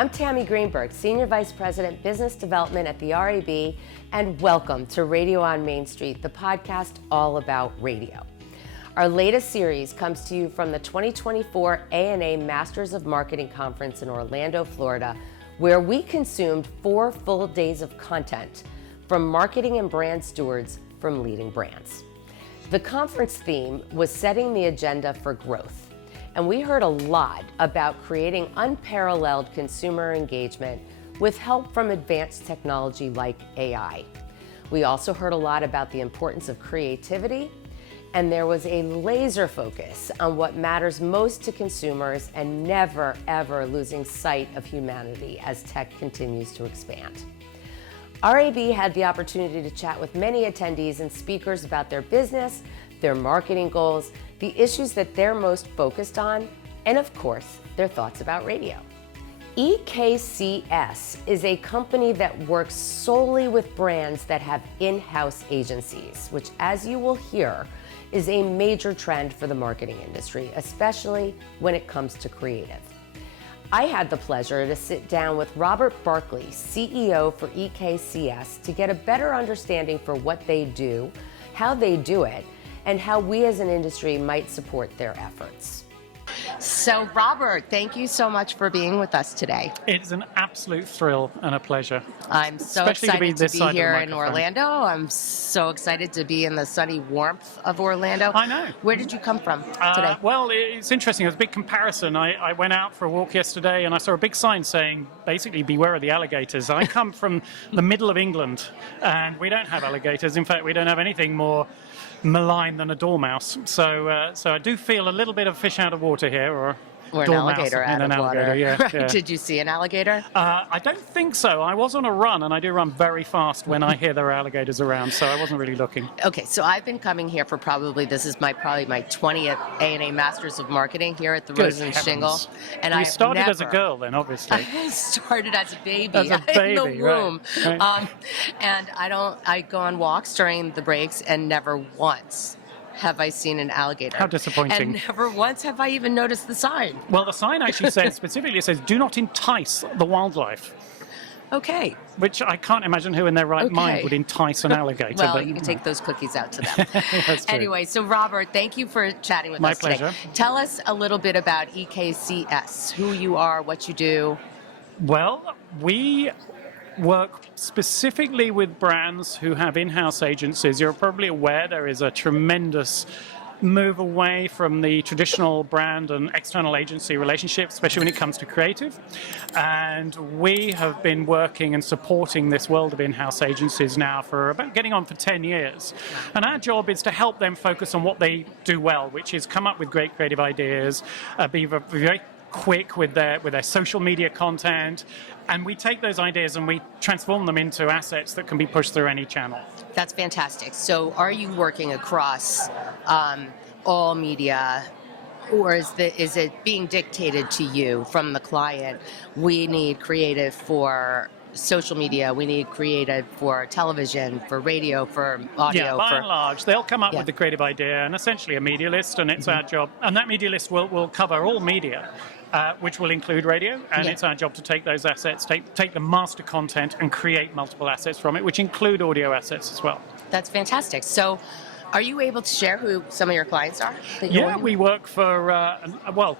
I'm Tammy Greenberg, Senior Vice President, Business Development at the RAB, and welcome to Radio on Main Street, the podcast all about radio. Our latest series comes to you from the 2024 ANA Masters of Marketing Conference in Orlando, Florida, where we consumed 4 full days of content from marketing and brand stewards from leading brands. The conference theme was setting the agenda for growth. And we heard a lot about creating unparalleled consumer engagement with help from advanced technology like AI. We also heard a lot about the importance of creativity, and there was a laser focus on what matters most to consumers and never, ever losing sight of humanity as tech continues to expand. RAB had the opportunity to chat with many attendees and speakers about their business, their marketing goals, the issues that they're most focused on, and of course, their thoughts about radio. EKCS is a company that works solely with brands that have in-house agencies, which, as you will hear, is a major trend for the marketing industry, especially when it comes to creative. I had the pleasure to sit down with Robert Barkley, CEO for EKCS, to get a better understanding for what they do, how they do it, and how we as an industry might support their efforts. So Robert, thank you so much for being with us today. It's an absolute thrill and a pleasure. I'm so excited to be here in Orlando. I'm so excited to be in the sunny warmth of Orlando. I know. Where did you come from today? Well, it's interesting. It was a big comparison. I went out for a walk yesterday and I saw a big sign saying, basically, beware of the alligators. I come from the middle of England and we don't have alligators. In fact, we don't have anything more malign than a dormouse. So I do feel a little bit of fish out of water here, or an alligator out of water. Yeah, right. Yeah. Did you see an alligator? I don't think so. I was on a run, and I do run very fast when I hear there are alligators around, so I wasn't really looking. Okay, so I've been coming here for probably my 20th ANA Masters of Marketing here at the Rose and Shingle. And you started as a girl then, obviously. I started as a baby, in the womb. Right. And I go on walks during the breaks, and never once have I seen an alligator. How disappointing. And never once have I even noticed the sign. Well, the sign actually says, specifically, it says, do not entice the wildlife. Okay. Which I can't imagine who in their right mind would entice an alligator. Well, but, you can take those cookies out to them. That's true. Anyway, so Robert, thank you for chatting with us today. My pleasure. Tell us a little bit about EKCS, who you are, what you do. Well, we work specifically with brands who have in-house agencies. You're probably aware there is a tremendous move away from the traditional brand and external agency relationship, especially when it comes to creative. And we have been working and supporting this world of in-house agencies now for about getting on for 10 years. And our job is to help them focus on what they do well, which is come up with great creative ideas, be very quick with their social media content, and we take those ideas and we transform them into assets that can be pushed through any channel. That's fantastic. So are you working across all media, or is it being dictated to you from the client? We need creative for social media, we need creative for television, for radio, for audio. Yeah, by and large, they'll come up with the creative idea and essentially a media list, and it's our job. And that media list will cover all media, which will include radio, and it's our job to take those assets, take the master content and create multiple assets from it, which include audio assets as well. That's fantastic. So are you able to share who some of your clients are? Yeah, we work for,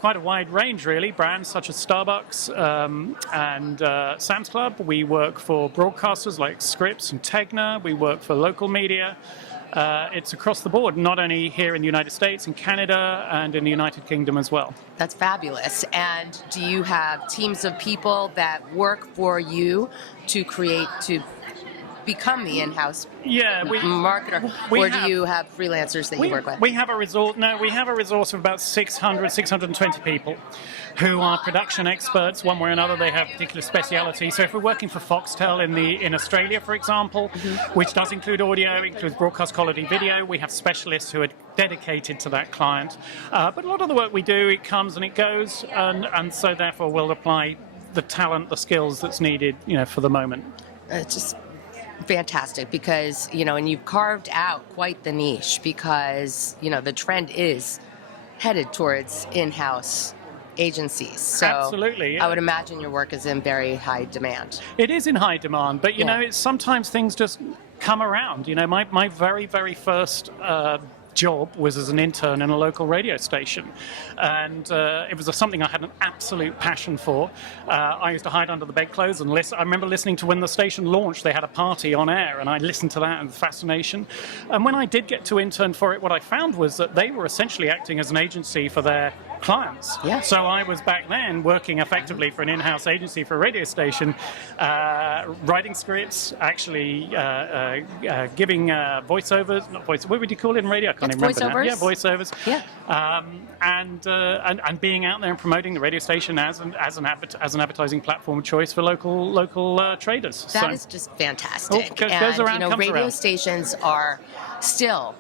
quite a wide range, really. Brands such as Starbucks and Sam's Club. We work for broadcasters like Scripps and Tegna. We work for local media. It's across the board, not only here in the United States, in Canada, and in the United Kingdom as well. That's fabulous. And do you have teams of people that work for you to become the in-house marketer, do you have freelancers that you work with? We have a resource of about 620 people who are production experts. One way or another, they have particular speciality. So if we're working for Foxtel in Australia, for example, which does include audio, includes broadcast quality video, we have specialists who are dedicated to that client. But a lot of the work we do, it comes and it goes, and so therefore we'll apply the talent, the skills that's needed, for the moment. Just fantastic, because and you've carved out quite the niche, because the trend is headed towards in-house agencies. So Absolutely. I would imagine your work is in very high demand. It is in high demand, but you Yeah. know, it's sometimes things just come around. You know, my very, very first job was as an intern in a local radio station, and it was something I had an absolute passion for. I used to hide under the bedclothes and listen. I remember listening to when the station launched, they had a party on air, and I listened to that with fascination. And when I did get to intern for it, what I found was that they were essentially acting as an agency for their clients. Yeah. So I was back then working effectively for an in-house agency for a radio station, writing scripts, actually giving voiceovers, not voice. What would you call it in radio? I can't even remember voiceovers. now. Yeah, voiceovers. Yeah. And being out there and promoting the radio station as an advertising platform of choice for local traders. That is just fantastic. Goes around, comes radio around. stations are still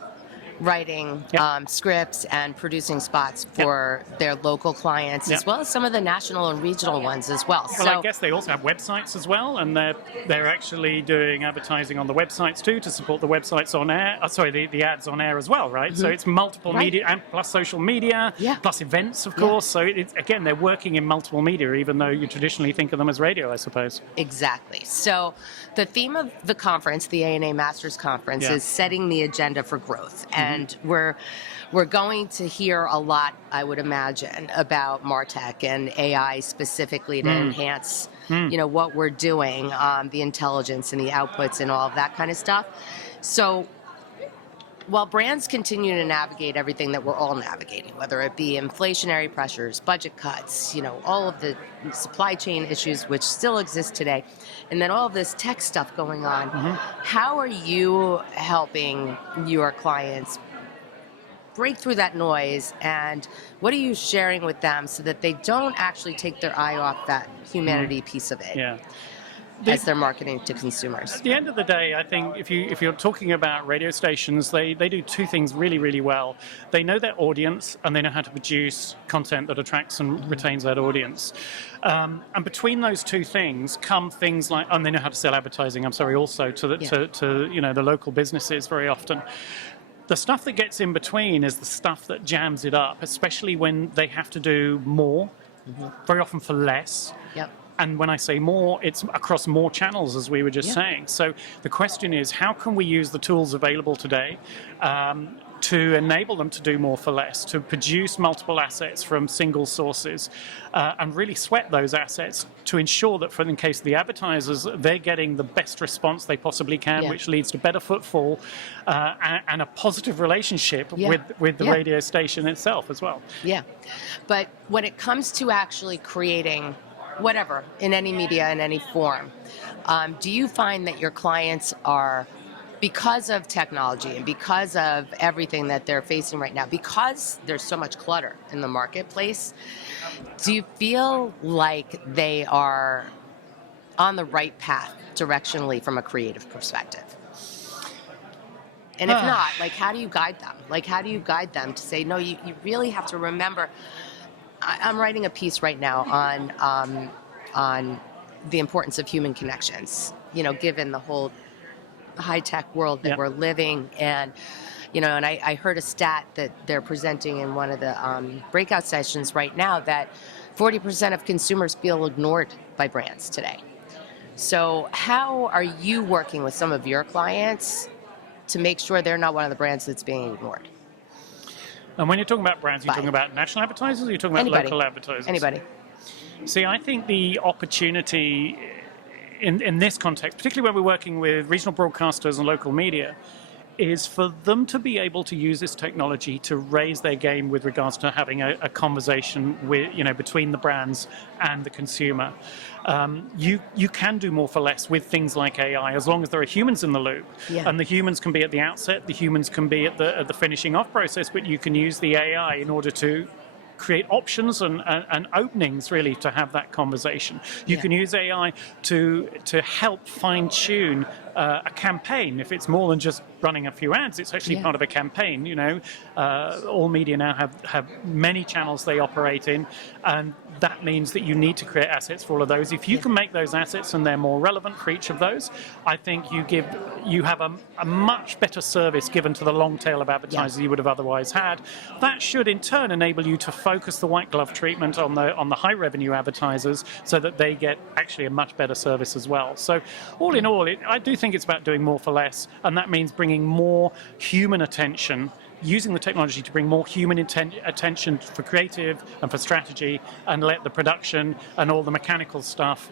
writing scripts and producing spots for their local clients, as well as some of the national and regional ones as well. Well, I guess they also have websites as well, and they're actually doing advertising on the websites too to support the websites on air. The ads on air as well, right? So it's multiple media and plus social media, plus events, of course. So it's again, they're working in multiple media, even though you traditionally think of them as radio, I suppose. Exactly. So the theme of the conference, the ANA Masters Conference, is setting the agenda for growth. And we're going to hear a lot, I would imagine, about MarTech and AI specifically to enhance, what we're doing, the intelligence and the outputs and all of that kind of stuff. So while brands continue to navigate everything that we're all navigating, whether it be inflationary pressures, budget cuts, all of the supply chain issues which still exist today, and then all of this tech stuff going on, how are you helping your clients break through that noise, and what are you sharing with them so that they don't actually take their eye off that humanity piece of it as they're marketing to consumers? At the end of the day, I think if you're talking about radio stations, they do two things really, really well. They know their audience, and they know how to produce content that attracts and retains that audience. And between those two things come things like, and they know how to sell advertising, also to the local businesses very often. The stuff that gets in between is the stuff that jams it up, especially when they have to do more, very often for less. Yep. And when I say more, it's across more channels, as we were just saying. So the question is, how can we use the tools available today to enable them to do more for less, to produce multiple assets from single sources, and really sweat those assets to ensure that, in case of the advertisers, they're getting the best response they possibly can, which leads to better footfall and a positive relationship with the radio station itself as well. Yeah. But when it comes to actually creating whatever, in any media, in any form, do you find that your clients are, because of technology and because of everything that they're facing right now, because there's so much clutter in the marketplace, do you feel like they are on the right path directionally from a creative perspective? And if not, how do you guide them? How do you guide them to say, no, you really have to remember. I'm writing a piece right now on the importance of human connections, given the whole high-tech world that we're living. And, and I heard a stat that they're presenting in one of the breakout sessions right now that 40% of consumers feel ignored by brands today. So how are you working with some of your clients to make sure they're not one of the brands that's being ignored? And when you're talking about brands, you're talking about national advertisers, or you're talking about local advertisers? Anybody. See, I think the opportunity in this context, particularly when we're working with regional broadcasters and local media, is for them to be able to use this technology to raise their game with regards to having a conversation with, between the brands and the consumer. You can do more for less with things like AI, as long as there are humans in the loop. And the humans can be at the outset, the humans can be at the finishing off process, but you can use the AI in order to create options and openings, really, to have that conversation. You can use AI to help fine-tune a campaign. If it's more than just running a few ads, it's actually part of a campaign. All media now have many channels they operate in, and that means that you need to create assets for all of those. If you can make those assets and they're more relevant for each of those, I think you have a much better service given to the long tail of advertisers you would have otherwise had. That should in turn enable you to focus the white glove treatment on the high revenue advertisers so that they get actually a much better service as well. So all in all, I do think it's about doing more for less, and that means bringing more human attention, using the technology to bring more human attention for creative and for strategy, and let the production and all the mechanical stuff,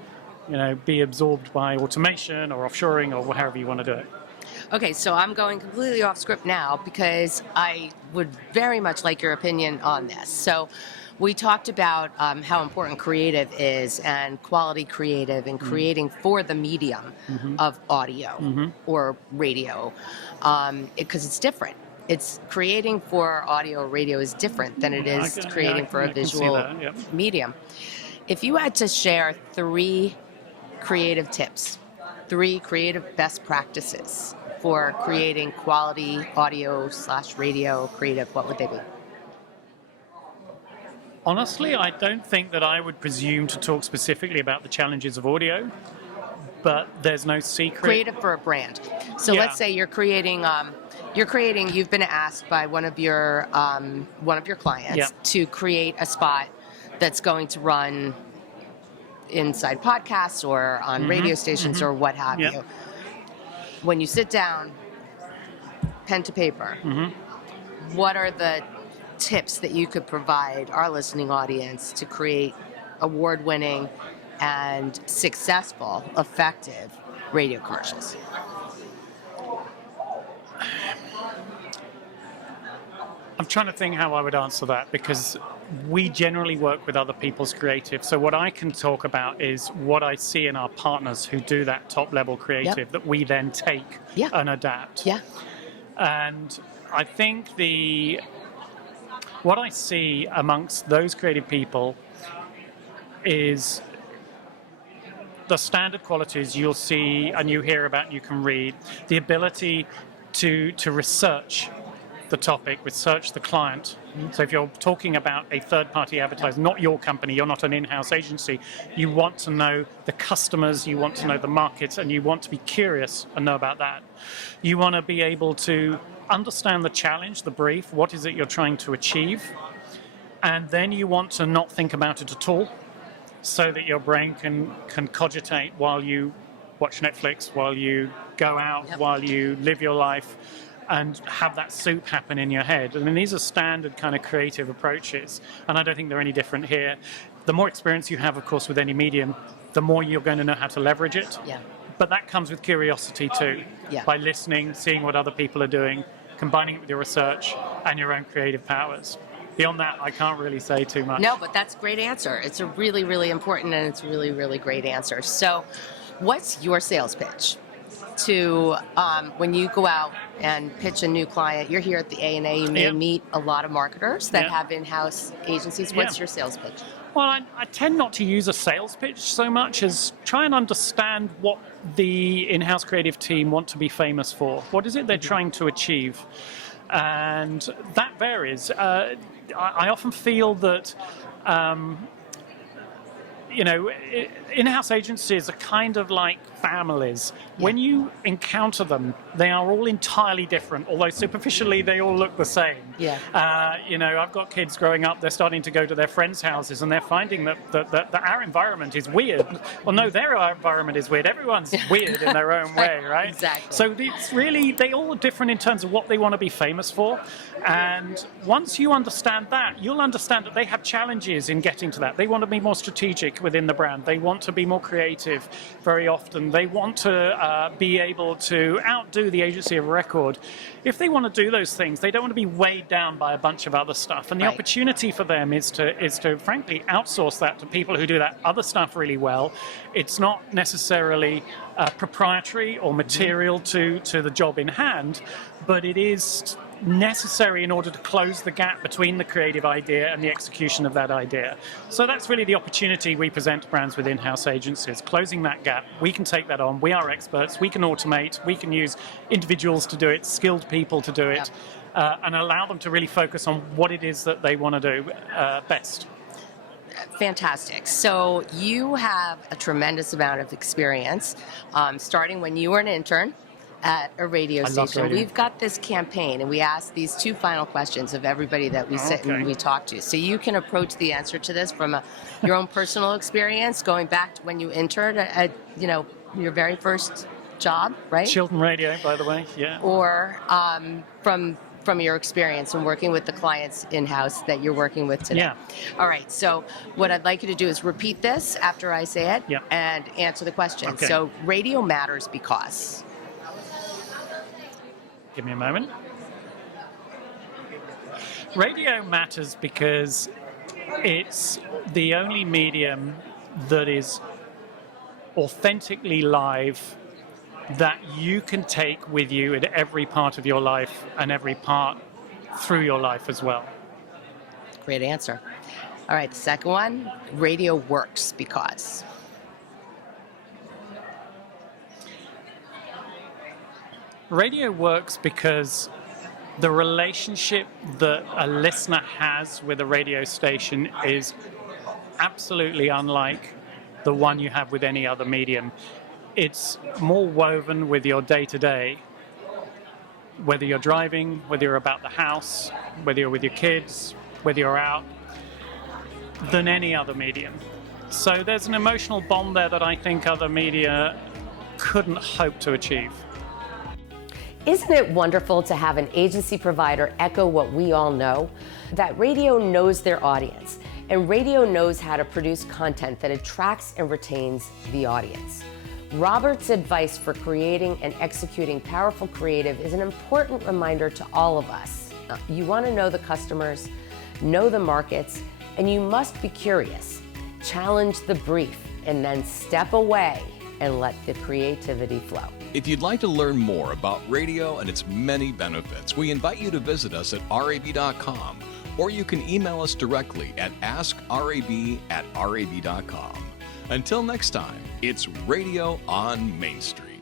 be absorbed by automation or offshoring or however you want to do it. Okay, so I'm going completely off script now because I would very much like your opinion on this. So we talked about how important creative is, and quality creative, and creating for the medium of audio or radio, because it's different. It's creating for audio or radio is different than it is creating for a visual medium. If you had to share 3 creative tips, 3 creative best practices for creating quality audio/radio creative, what would they be? Honestly, I don't think that I would presume to talk specifically about the challenges of audio, but there's no secret. Creative for a brand. So let's say you're creating, you've been asked by one of your clients to create a spot that's going to run inside podcasts or on radio stations or what have you. When you sit down, pen to paper, what are the tips that you could provide our listening audience to create award-winning and successful, effective radio commercials? I'm trying to think how I would answer that, because we generally work with other people's creative. So what I can talk about is what I see in our partners who do that top-level creative that we then take and adapt. And I think what I see amongst those creative people is the standard qualities you'll see and you hear about and you can read, the ability to research the topic, research the client. So if you're talking about a third-party advertiser, not your company, you're not an in-house agency, you want to know the customers, you want to know the markets, and you want to be curious and know about that. You want to be able to understand the challenge, the brief, what is it you're trying to achieve, and then you want to not think about it at all, so that your brain can cogitate while you watch Netflix, while you go out, while you live your life, and have that soup happen in your head. I mean, these are standard kind of creative approaches, and I don't think they're any different here. The more experience you have, of course, with any medium, the more you're going to know how to leverage it. But that comes with curiosity too, by listening, seeing what other people are doing, combining it with your research and your own creative powers. Beyond that, I can't really say too much. No, but that's a great answer. It's a really, really important and it's a really, really great answer. So what's your sales pitch to when you go out and pitch a new client? You're here at the A&A, you may meet a lot of marketers that have in-house agencies. What's your sales pitch? Well, I tend not to use a sales pitch so much as try and understand what the in-house creative team want to be famous for. What is it they're trying to achieve? And that varies. I often feel that in-house agencies are kind of like families. When you encounter them, they are all entirely different, although superficially they all look the same. I've got kids growing up, they're starting to go to their friends' houses and they're finding that our environment is weird. Well, no, their environment is weird. Everyone's weird in their own way, right? Exactly. So it's really, they all are different in terms of what they want to be famous for. And once you understand that, you'll understand that they have challenges in getting to that. They want to be more strategic within the brand. They want to be more creative very often. They want to be able to outdo the agency of record. If they want to do those things, they don't want to be weighed down by a bunch of other stuff. And the opportunity for them is to frankly outsource that to people who do that other stuff really well. It's not necessarily proprietary or material to the job in hand, but it is necessary in order to close the gap between the creative idea and the execution of that idea. So that's really the opportunity we present to brands with in-house agencies, closing that gap. We can take that on. We are experts. We can automate. We can use individuals to do it, skilled people to do it, and allow them to really focus on what it is that they want to do best. Fantastic. So you have a tremendous amount of experience, starting when you were an intern at a radio station. We've got this campaign, and we ask these two final questions of everybody that we sit and we talk to. So you can approach the answer to this from your own personal experience, going back to when you interned at your very first job, right? Chilton Radio, by the way, yeah. Or from your experience in working with the clients in-house that you're working with today. Yeah. All right, so what I'd like you to do is repeat this after I say it and answer the question. Okay. So radio matters because... Give me a moment. Radio matters because it's the only medium that is authentically live, that you can take with you in every part of your life and every part through your life as well. Great answer. All right, the second one, radio works because... Radio works because the relationship that a listener has with a radio station is absolutely unlike the one you have with any other medium. It's more woven with your day-to-day, whether you're driving, whether you're about the house, whether you're with your kids, whether you're out, than any other medium. So there's an emotional bond there that I think other media couldn't hope to achieve. Isn't it wonderful to have an agency provider echo what we all know? That radio knows their audience, and radio knows how to produce content that attracts and retains the audience. Robert's advice for creating and executing powerful creative is an important reminder to all of us. You want to know the customers, know the markets, and you must be curious. Challenge the brief, and then step away and let the creativity flow. If you'd like to learn more about radio and its many benefits, we invite you to visit us at rab.com, or you can email us directly at askrab@rab.com. Until next time, it's Radio on Main Street.